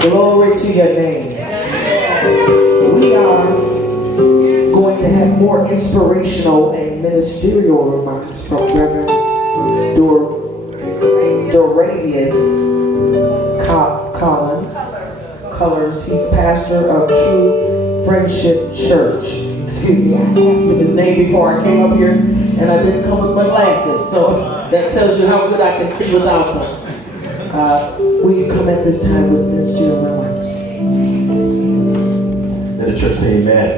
Glory to your name. We are going to have more inspirational and ministerial remarks from Reverend Doravius Colors. He's pastor of True Friendship Church. Excuse me, I asked him his name before I came up here, and I didn't come with my glasses, so that tells you how good I can see without them. Will you come at this time with ministerial remarks? Let the church say amen.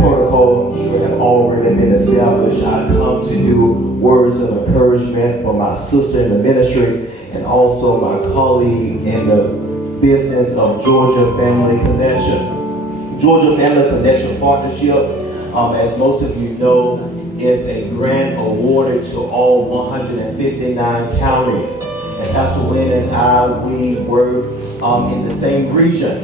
Protocols have already been established. I come to you words of encouragement for my sister in the ministry and also my colleague in the business of Georgia Family Connection. Georgia Family Connection Partnership, as most of you know, is a grant awarded to all 159 counties. And Pastor Wynn and I, we work in the same region.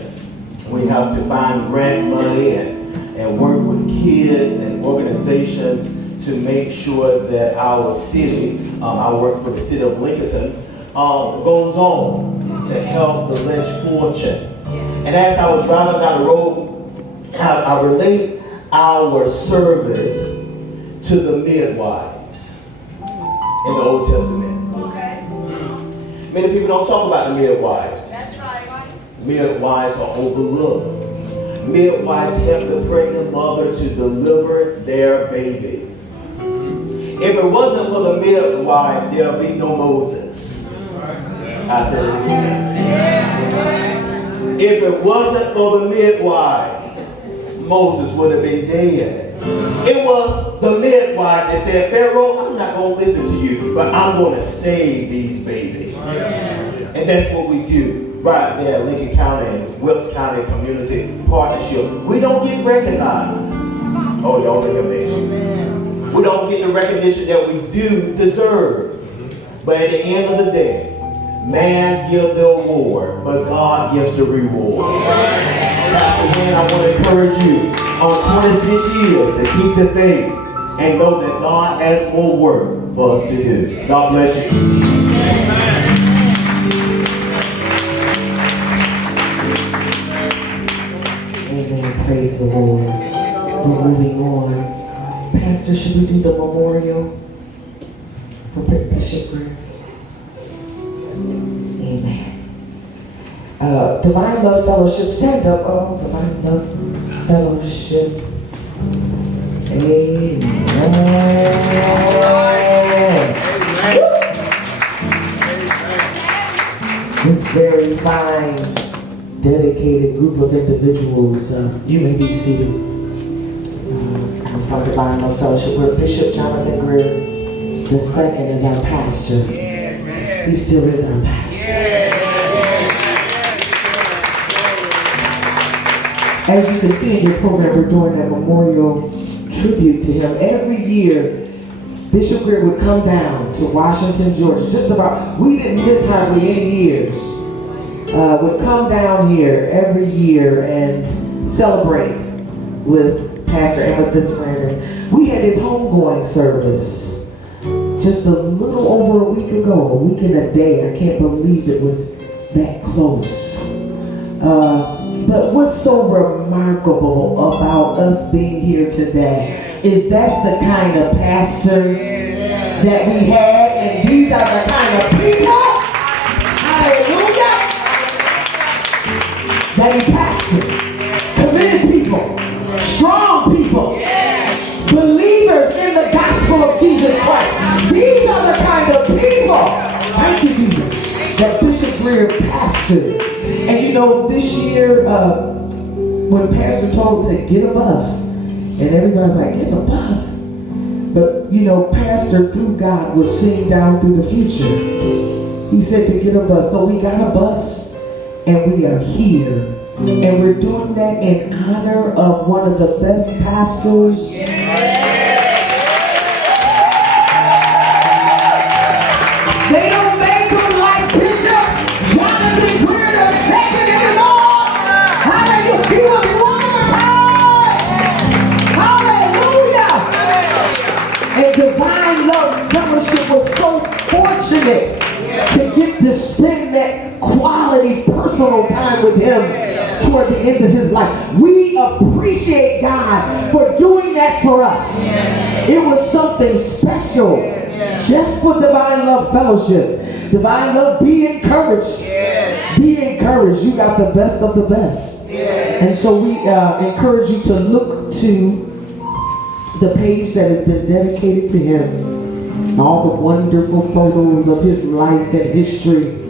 We have to find grant money and work with kids and organizations to make sure that our city, I work for the city of Lincoln, goes on to help the less fortunate. And as I was driving down the road, I relate our service to the midwives in the Old Testament. Many people don't talk about the midwives. That's right. Midwives are overlooked. Midwives help the pregnant mother to deliver their babies. If it wasn't for the midwife, there'll be no Moses. I said it again. If it wasn't for the midwives, Moses would have been dead. It was the midwife that said, Pharaoh, I'm not going to listen to you, but I'm going to save these babies. And that's what we do right there at Lincoln County and Wilkes County Community Partnership. We don't get recognized. Oh, y'all look at me. We don't get the recognition that we do deserve. But at the end of the day, man gives the award, but God gives the reward. Pastor Wynn, I want to encourage you on 26 years to keep the faith and know that God has more work for us to do. God bless you. Amen. Praise the Lord. We're moving on. Pastor, should we do the memorial for Bishop Greer? Amen. Divine Love Fellowship, stand up. Oh, Divine Love Fellowship. Amen. This very fine, dedicated group of individuals, you may be seated. From Divine Love Fellowship, where Bishop Jonathan Greer II is our pastor. He still is our pastor. As you can see in your program, we're doing a memorial tribute to him. Every year, Bishop Greer would come down to Washington, Georgia. We didn't miss hardly any years. Would come down here every year and celebrate with Pastor Amethyst. We had his homegoing service just a little over a week ago, a week and a day. I can't believe it was that close. But what's so remarkable about us being here today is that's the kind of pastor that we had, and these are the kind of people, hallelujah, that he pastored. Committed people, strong people, believers in the gospel of Jesus Christ. These are the kind of people, thank you, Jesus, that Bishop Greer pastored. And you know, this year, when Pastor told us to get a bus, and everybody's like, get a bus. But you know, Pastor, through God, was seeing down through the future. He said to get a bus. So we got a bus, and we are here. And we're doing that in honor of one of the best pastors. They don't make them like Bishop get to spend that quality personal time with him toward the end of his life. We appreciate God for doing that for us. It was something special just for Divine Love Fellowship. Divine Love, be encouraged. Be encouraged. You got the best of the best. And so we encourage you to look to the page that has been dedicated to him. All the wonderful photos of his life and history.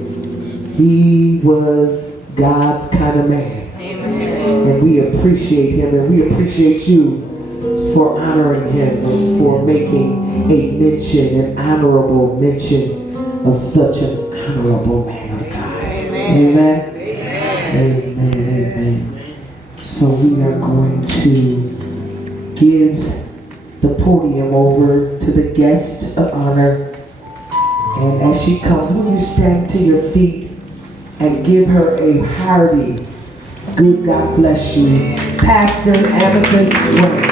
He was God's kind of man. And we appreciate him, and we appreciate you for honoring him and for making a mention, an honorable mention of such an honorable man of God. Amen. Amen. Amen. So we are going to give the podium over to the guest of honor. And as she comes, will you stand to your feet and give her a hearty, good God bless you, Pastor Amethyst Wynn.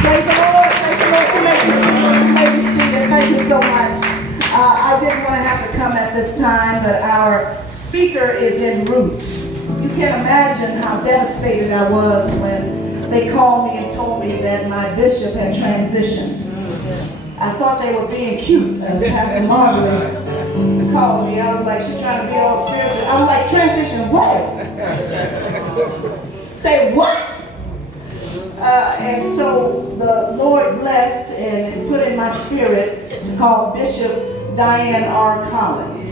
Praise the Lord. Praise the Lord. Thank you so much. I didn't want to have to come at this time, but our speaker is en route. You can't imagine how devastated I was when they called me and told me that my bishop had transitioned. I thought they were being cute. Pastor Margaret called me. I was like, she's trying to be all spiritual. I was like, transition where? Say what? And so the Lord blessed and put in my spirit to call Bishop Diane R. Collins.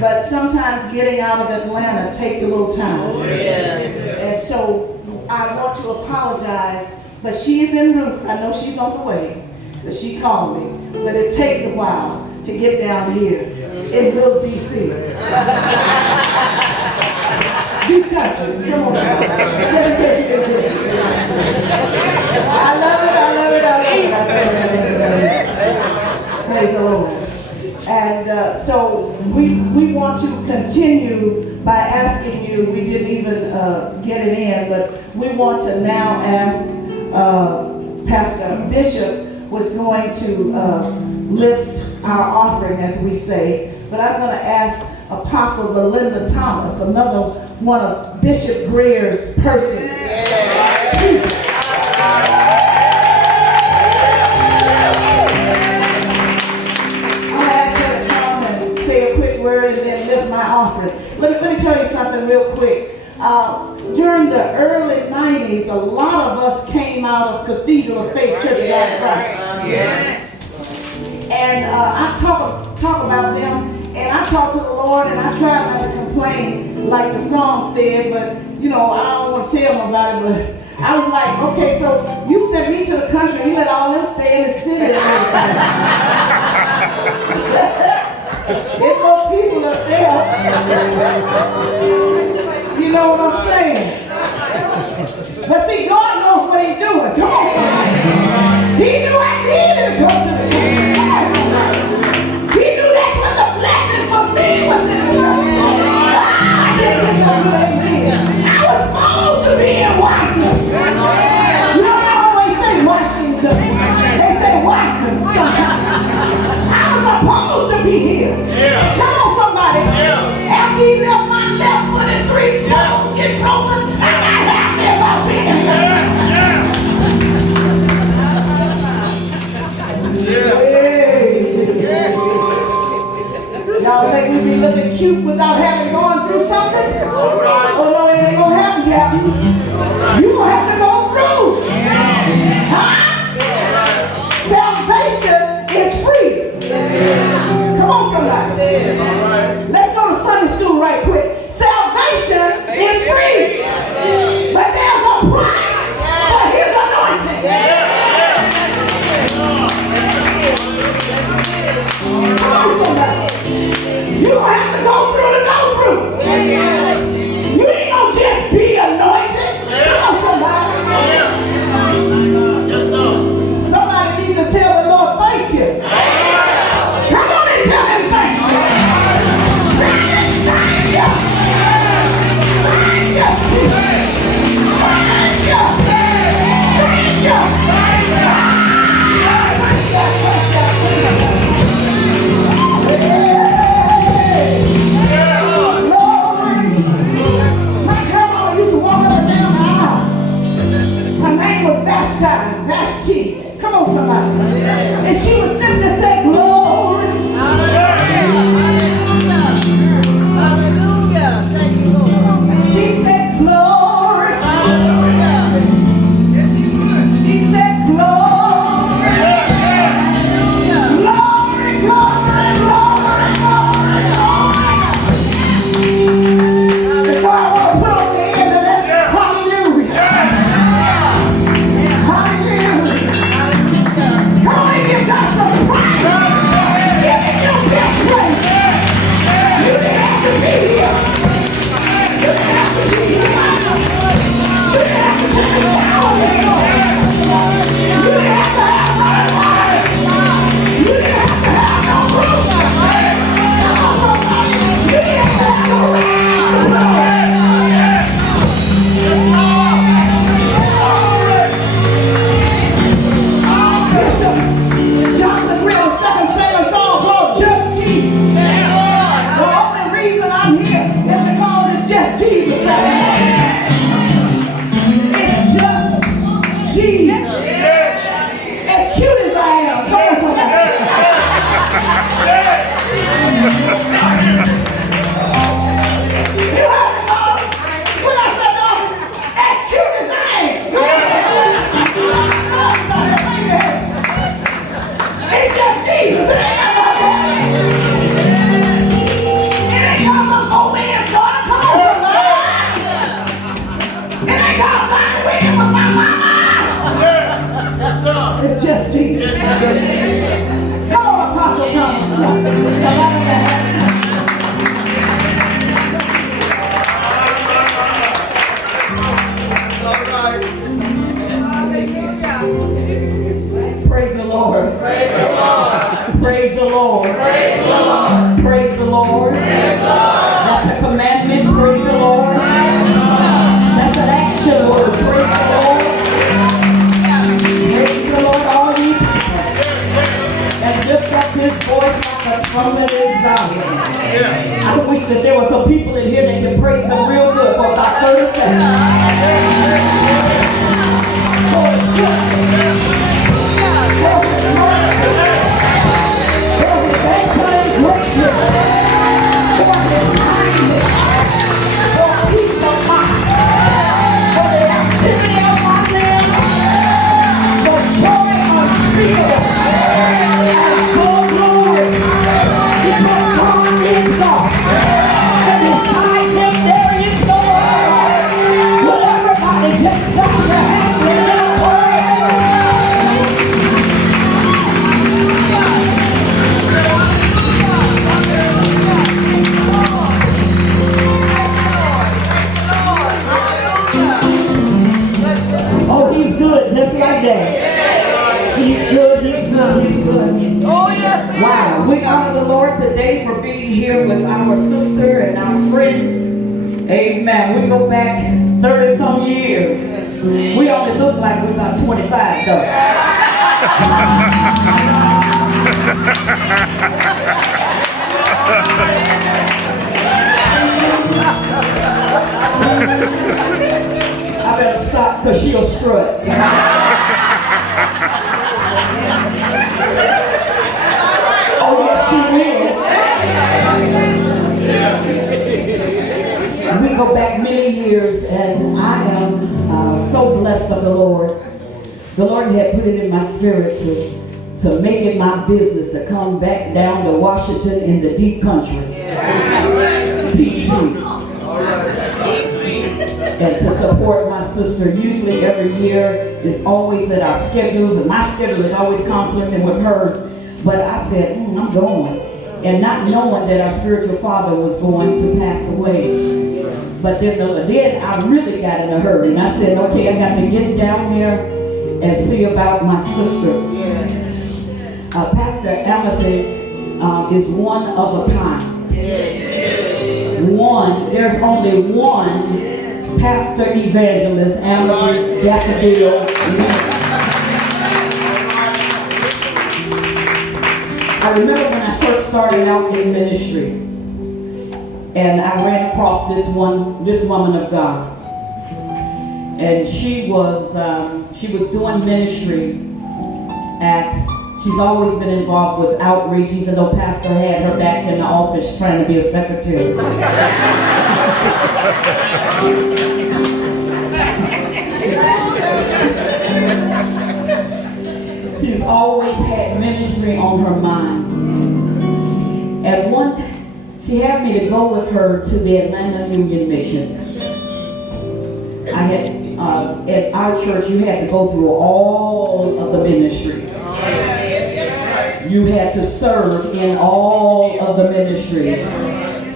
But sometimes getting out of Atlanta takes a little time. And so I want to apologize, but she is en route. I know she's on the way, because she called me. But it takes a while to get down here in Little D.C. Deep country. Come on now. Just in case you didn't get it. I love it, I love it, I love it. Praise the Lord. And so we want to continue by asking you, we didn't even get it in, but we want to now ask Pastor Bishop was going to lift our offering, as we say, but I'm going to ask Apostle Belinda Thomas, another one of Bishop Greer's persons. And then lift my offering. Let me tell you something real quick. During the early 90s, a lot of us came out of Cathedral of Faith Church. That's right. Yes. And I talk about them, and I talk to the Lord, and I try not to complain like the song said, but you know, I don't want to tell them about it, but I was like, okay, so you sent me to the country, and you let all them stay in the city. There's more people up there. You know what I'm saying? But see, God knows what he's doing. Come on, somebody. He knew I needed to come to the He knew that's what the blessing for me was in the world. I didn't get no blessing. I was supposed to be in Washington. You know, they always say Washington. They say Washington. I was supposed to be here. Come on, somebody. After he left my left foot and 3 bones get broken, I got happy about being here. Y'all think we be looking cute without having gone through something? Oh no, it ain't gonna happen, Captain. You gonna have to go through. Huh? Salvation is free. Come on, somebody. Let's go to Sunday school right quick. Salvation is free. But there's a price for his anointing. Come on, somebody. You gonna have to go through to go through. You ain't gonna just be anointed. Come on, somebody. Somebody needs to tell the Lord thank you. Come on and tell him thank you. Thank you. Thank you. Praise the Lord. Praise the Lord. Praise the Lord. Praise the Lord. Praise the Lord. That's a commandment. Praise the Lord. That's an action word. Praise the Lord. Praise the Lord, all ye people. And lift up his voice like a trumpet in Zion. I wish that there were some people in here that can praise him real good for about 30 seconds. Wow, we honor the Lord today for being here with our sister and our friend. Amen. We go back 30 some years. We only look like we're about 25 though. I better stop because she'll strut. Oh, yes, she will. We go back many years, and I am so blessed of the Lord. The Lord had put it in my spirit to make it my business to come back down to Washington in the deep country. PC. And to support my sister. Usually every year it's always at our schedules, and my schedule is always conflicting with hers. But I said, I'm going. And not knowing that our spiritual father was going to pass away. But then I really got in a hurry. And I said, okay, I got to get down there and see about my sister. Pastor Amethyst is one of a kind. There's only one pastor evangelist, Amethyst, Daffodil. I remember when I first started out in ministry, and I ran across this woman of God, and she was doing ministry she's always been involved with outreach, even though Pastor had her back in the office trying to be a secretary. She's always had ministry on her mind. And she had me to go with her to the Atlanta Union Mission. I had at our church, you had to go through all of the ministries. You had to serve in all of the ministries.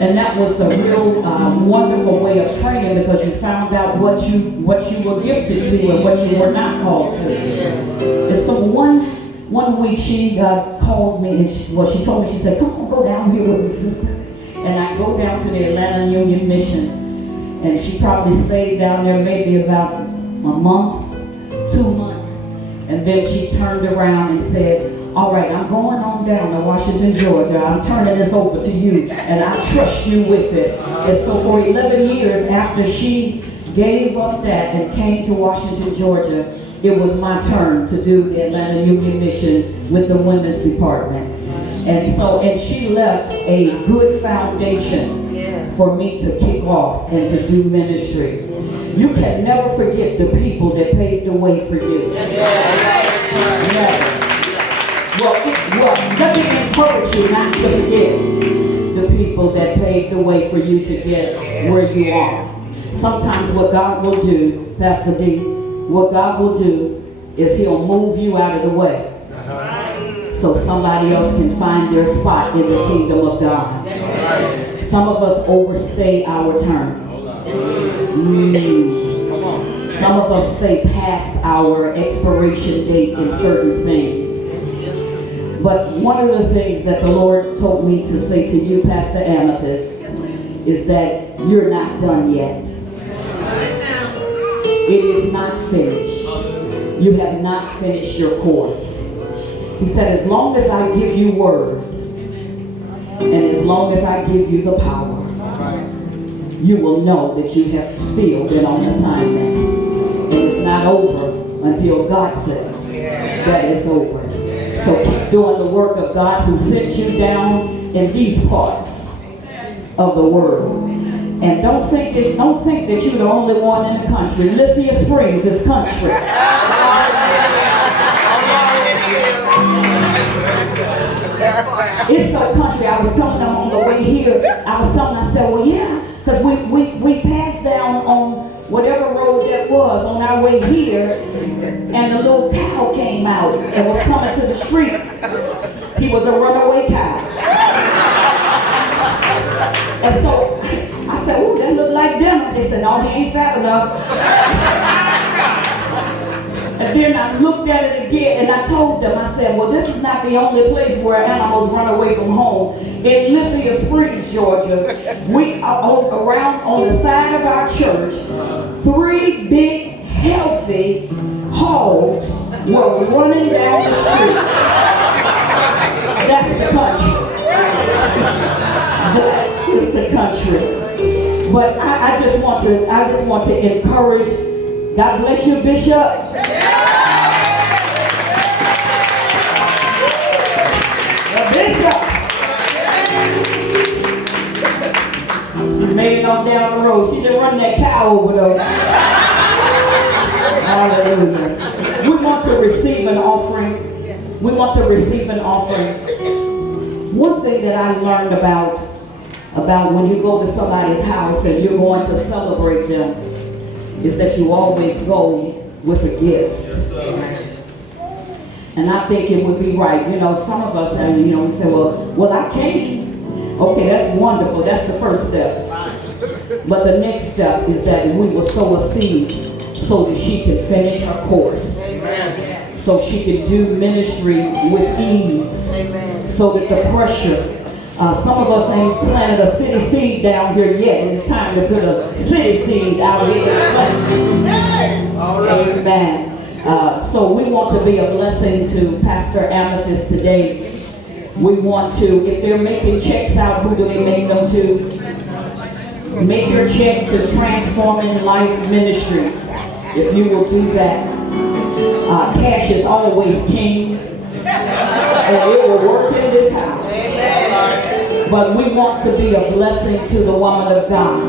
And that was a real wonderful way of training, because you found out what you were gifted to and what you were not called to. And so one week she called me, and she told me, she said, come on, go down here with me, sister. And I go down to the Atlanta Union Mission. And she probably stayed down there maybe about a month, 2 months. And then she turned around and said, all right, I'm going on down to Washington, Georgia. I'm turning this over to you, and I trust you with it. And so for 11 years after she gave up that and came to Washington, Georgia, it was my turn to do the Atlanta Union Mission with the women's department. And she left a good foundation for me to kick off and to do ministry. You can never forget the people that paved the way for you. Well, let me encourage you not to forget the people that paved the way for you to get where you are. Sometimes what God will do, Pastor D, what God will do is He'll move you out of the way so somebody else can find their spot in the kingdom of God. Some of us overstay our turn. Some of us stay past our expiration date in certain things. But one of the things that the Lord told me to say to you, Pastor Amethyst, is that you're not done yet. It is not finished. You have not finished your course. He said, as long as I give you word, and as long as I give you the power, you will know that you have still been on assignment. And it's not over until God says that it's over. So keep doing the work of God who sent you down in these parts of the world. And don't think that you're the only one in the country. Lithia Springs is country. It's so country. I was telling them on the way here, I said, well, yeah, because we passed down on whatever road that was on our way here, and the little cow came out and was coming to the street. He was a runaway cow. And so I said, oh, that looked like dinner. They said, no, he ain't fat enough. And then I looked at it again and I told them, I said, well, this is not the only place where animals run away from home. In Lithia Springs, Georgia, we are around on the side of our church, 3 big, healthy hogs were running down the street. That's the country. That is the country. But I just want to encourage. God bless you, Bishop. Bishop. She made it on down the road. She didn't run that cow over though. Hallelujah. We want to receive an offering. One thing that I learned about when you go to somebody's house and you're going to celebrate them is that you always go with a gift. Yes, sir. And I think it would be right. You know, some of us, we say, well, I came. Okay, that's wonderful. That's the first step. But the next step is that we will sow a seed so that she can finish her course. Amen. So she can do ministry with ease. Amen. So that the pressure, some of us ain't planted a city seed down here yet. It's time to put a city seed out here. Amen. So we want to be a blessing to Pastor Amethyst today. We want to, if they're making checks out, who do they make them to? Make your check to Transforming Life Ministries. If you will do that. Cash is always king. And it will work in this house. But we want to be a blessing to the woman of God.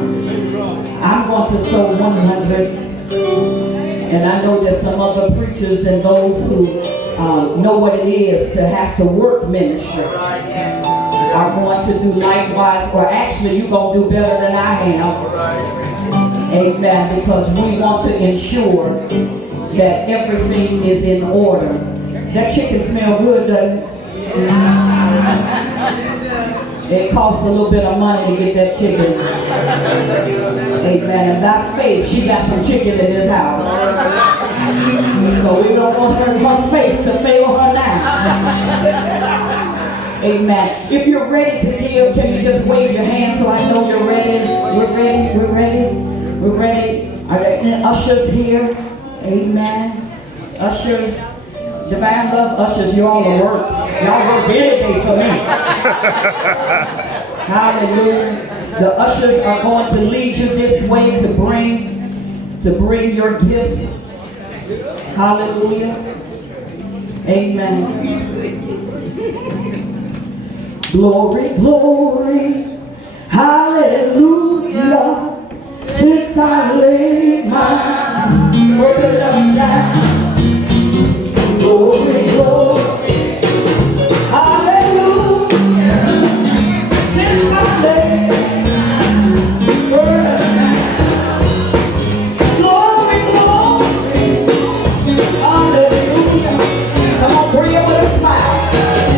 I'm going to sow 100. And I know there's some other preachers and those who know what it is to have to work ministry are going to do likewise, or actually you're going to do better than I am. Amen. Because we want to ensure that everything is in order. That chicken smells good, doesn't it? It costs a little bit of money to get that chicken. Amen. And by faith, she got some chicken in this house. So we don't want her faith to fail her now. Amen. If you're ready to give, can you just wave your hand so I know you're ready? We're ready. We're ready. We're ready. Are there any ushers here? Amen. Ushers. Divine Love ushers, you all will work. Y'all work any day for me. Hallelujah. The ushers are going to lead you this way to bring your gifts. Hallelujah. Amen. Glory, glory. Hallelujah. Since I laid my burden down. Glory, glory, hallelujah, since I laid my burden down. Glory, glory, hallelujah. Come on, bring it with a smile.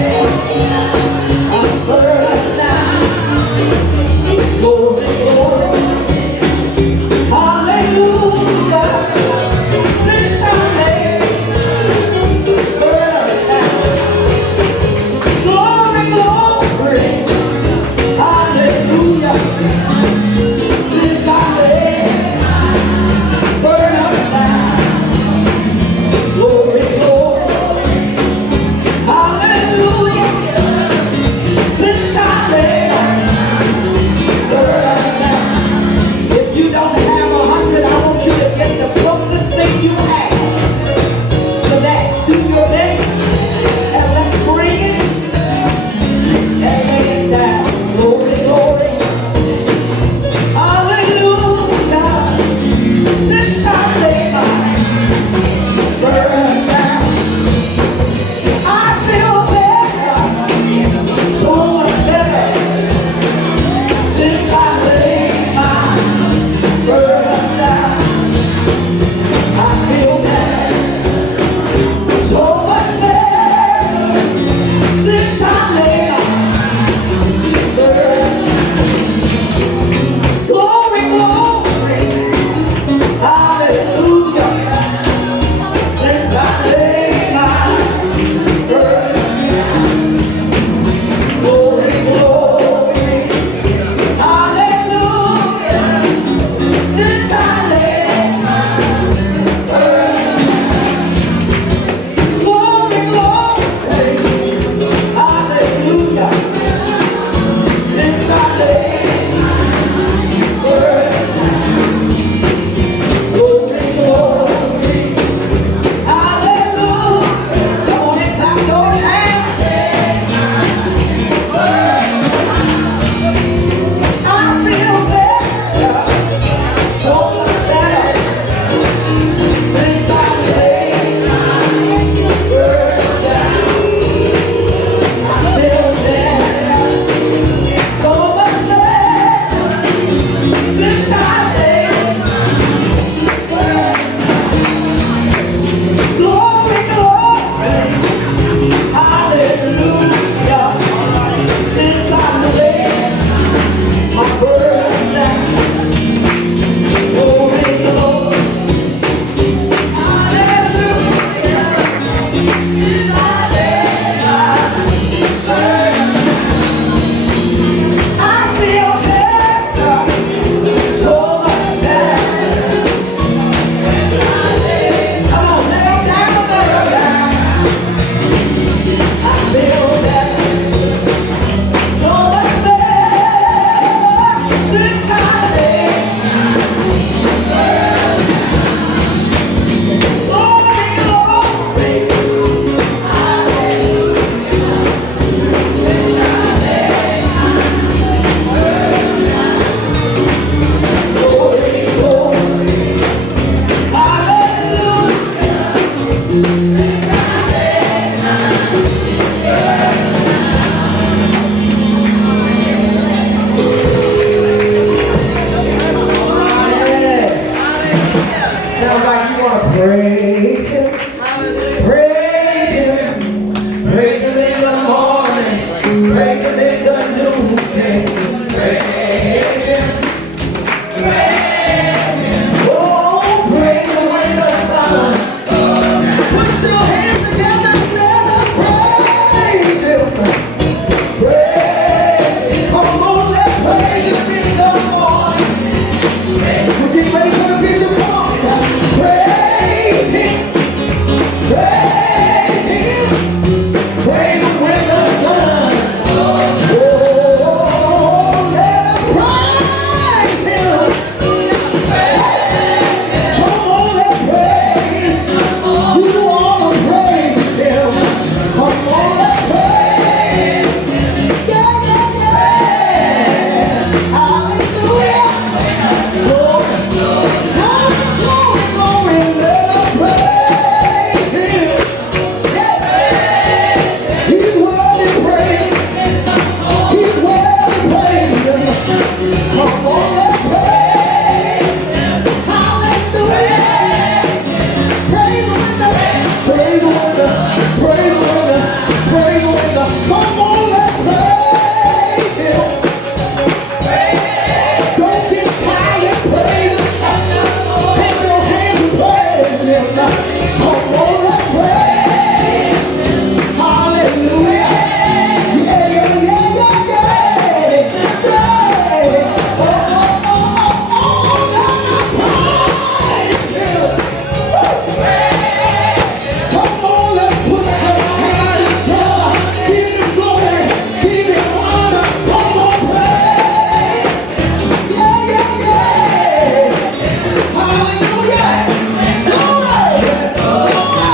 Praise him in the noonday. Praise him. Praise him. Oh, praise him when the sun. Put your hands together and let us praise him. Praise him. Come on, let's praise him in the morning. We're getting ready for the vision. Come on. Praise him. Praise him. Praise him when the sun. Oh, let us praise him. Come on, let's praise. You wanna praise him. Come on, let's praise. Yeah, yeah, yeah. Hallelujah. Glory, glory, glory, let us praise him. Yeah. He's worthy of praise. He's worthy of praise. Come on, let's praise. Hallelujah. Praise the winner. Praise the winner. Praise the winner. Praise the winner. Come on, let's praise him. Don't get tired, praise him. Put your hands and praise him. Come on, let's praise. Hallelujah. Yeah, yeah, yeah, yeah, yeah. Yeah. Oh, let's praise him. Come on, let's put our hands together. Give him glory. Give him honor. Come on, praise. Yeah, yeah, yeah. Hallelujah. Glory. Glory.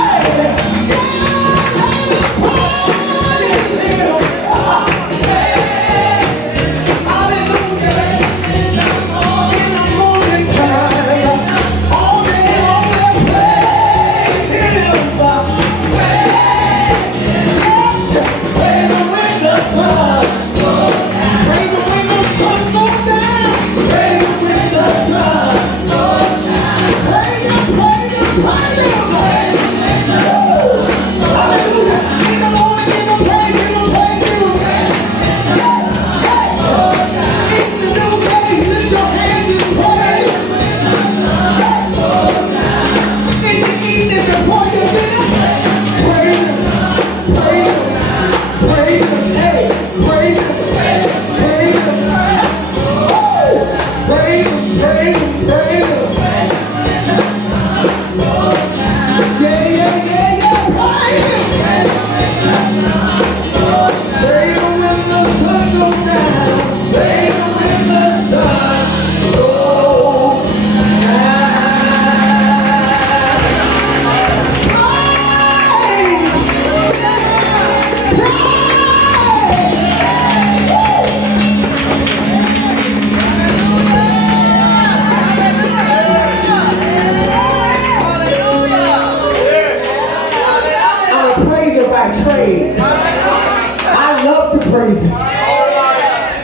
I love to praise him.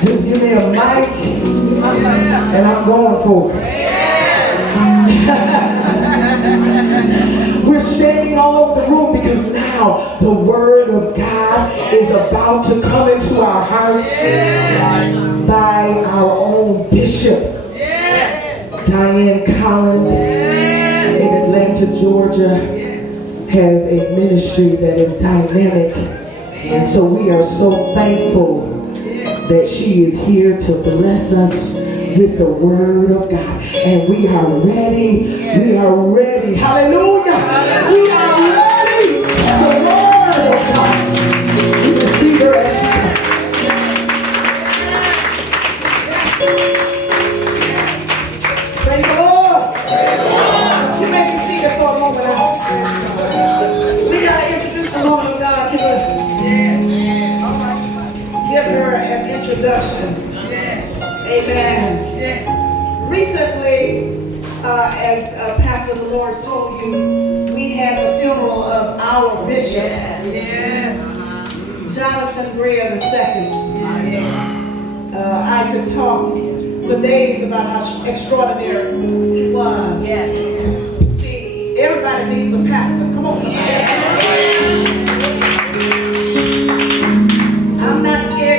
Just give me a mic and I'm going for it. We're shaking all over the room because now the word of God is about to come into our hearts by our own bishop, Diane Collins in Atlanta, Georgia, has a ministry that is dynamic, and so we are so thankful that she is here to bless us with the word of God, and we are ready. We are ready. Hallelujah! We are ready for the word of God. We can see her at praise the Lord. You may be seated for a moment now. We gotta introduce the Lord of God to us. Give her an introduction. Amen. Recently, as Pastor Dolores told you, we had the funeral of our bishop, Jonathan Greer II. I could talk for days about how extraordinary he was. See, everybody needs a pastor. Come on, somebody. I'm not scared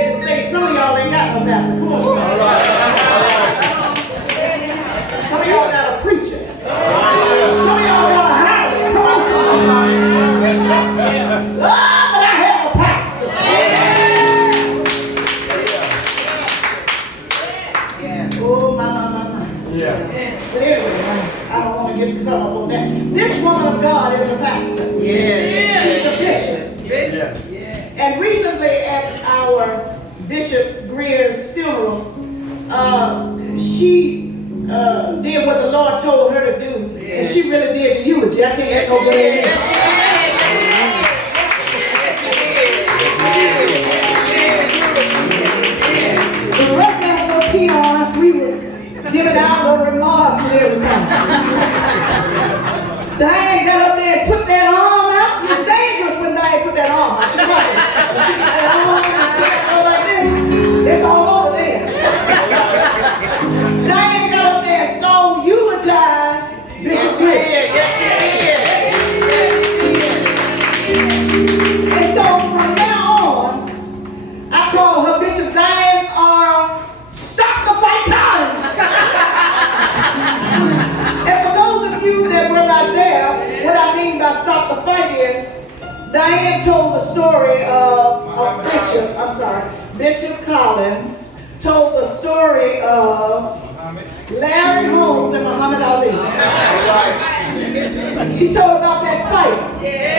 Bishop Greer's funeral, she did what the Lord told her to do, and she really did the eulogy. I can't get over it. The rest of us little peons, we were giving out little remarks and everything. Diane got up there and put that arm out. It's dangerous when Diane put that arm out. That arm out like this. It's all over there. Diane got up there and stone eulogized Bishop Greer. And so from now on, I call her Bishop Diane or Stop the Fight Collins. And for those of you that were not there, what I mean by Stop the Fight is, Diane told the story of Bishop Collins told the story of Larry Holmes and Muhammad Ali. He told about that fight.